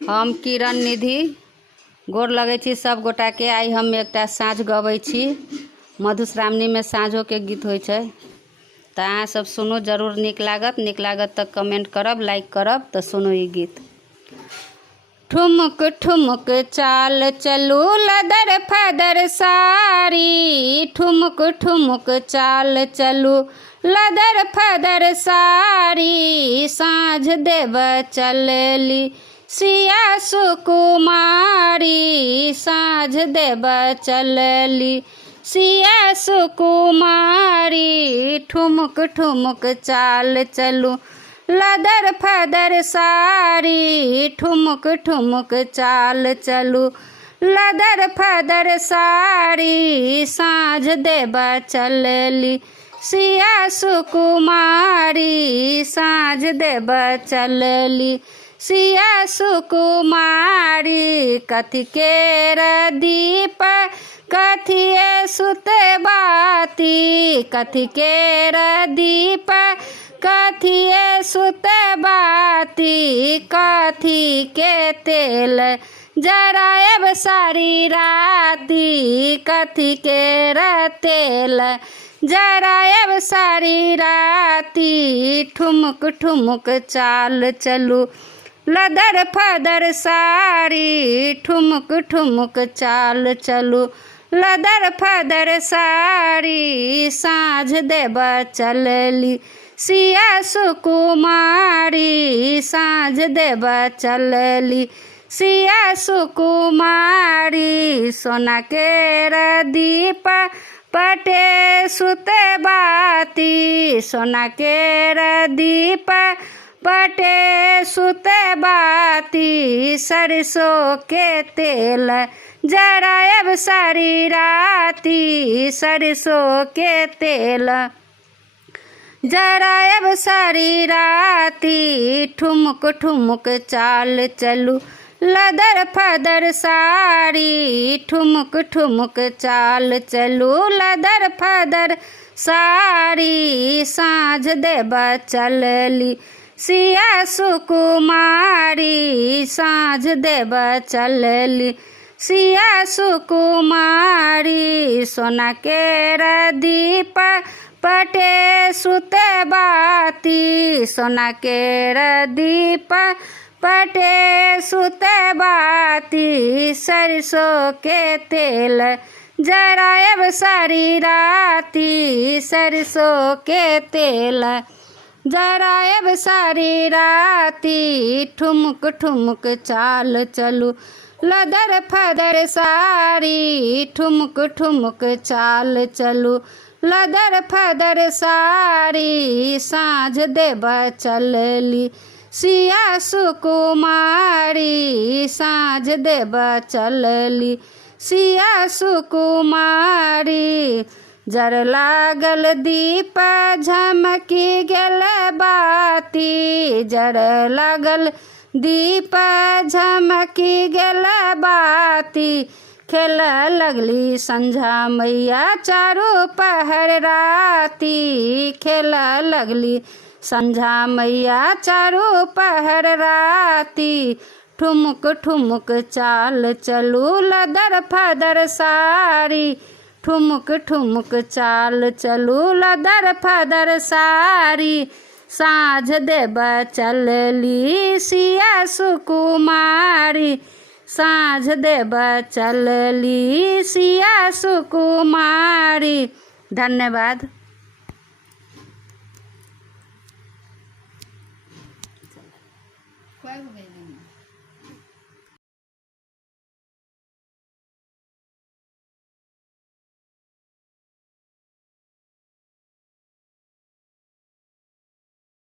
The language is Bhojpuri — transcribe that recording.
हम किरण निधि गोर लगै छी सब गोटा के। आई हम एकटा साँझ गबै छी। मधुश्रावणी में साँझो के गीत होइ छै, तो अहाँ सब सुनू, जरूर नीक लागत तो कमेंट करब, लाइक करब। तो सुनू ई गीत। ठुमक ठुमक चाल चलू लदर फदर सारी, ठुमक ठुमक चाल चलू लदर फदर सारी, साँझ देव चलली सिया सुकुमारी, साँझ देव चलली सिया सुकुमारी, ठुमक ठुमक चाल चलू लदर फदर सारी, ठुमक ठुमक चाल चलू लदर फदर सारी, साँझ देव चलली सिया सुकुमारी, साँझ देव चलली सिया सुकुमारी, कथि केर दीप कथिए सुते बाती, कथि केर दीप कथिए सुते बाती, कथि के तेल जराएब सारी राती, कथि केर तेल जराएब सारी राती, ठुमक ठुमक चाल चलू लदर फदर सारी, ठुमक ठुमक चाल चलू लदर फदर सारी, साँझ देव चलली सिया सुकुमारी, साँझ देव चलली सिया सुकुमारी, सोना केर दीप पटे सुते बाती, सोना केर दीप पटे सुते बाती, सरसों के तेल जराएब सारी राती, सरसों के तेल जराएब सारी राती, ठुमक ठुमक चाल चलू लदर फदर सारी, ठुमक ठुमक चाल चलू लदर फदर सारी, साँझ देव चलली सिया सुकुमारी, साँझ देव चलली सिया सुकुमारी, सोना केर दीप पटे सुते बाती, सोना केर दीप पटे सुते बाती, सरसों के तेल जराएब सारी राती, सरसों के तेल जराएब सारी राती, ठुमक ठुमक चाल चलू लदर फदर सारी, ठुमक ठुमक चाल चलू लदर फदर सारी, साँझ देव चलली सिया सुकुमारी, साँझ देव चलली सिया सुकुमारी, जर लागल दीप झमकी गेल बाती, जर लागल दीप झमकी गेल बाती, खेल लगली संझा मैया चारू पहर राती, खेल लगली संझा मैया चारू पहर राती, ठुमक ठुमक चाल चलू लदर फदर सारी, ठुमक ठुमक चाल चलू लदर फदर सारी, साँझ देव चलली सिया सुकुमारी, साँझ देव चलली सिया सुकुमारी। धन्यवाद। Qual é o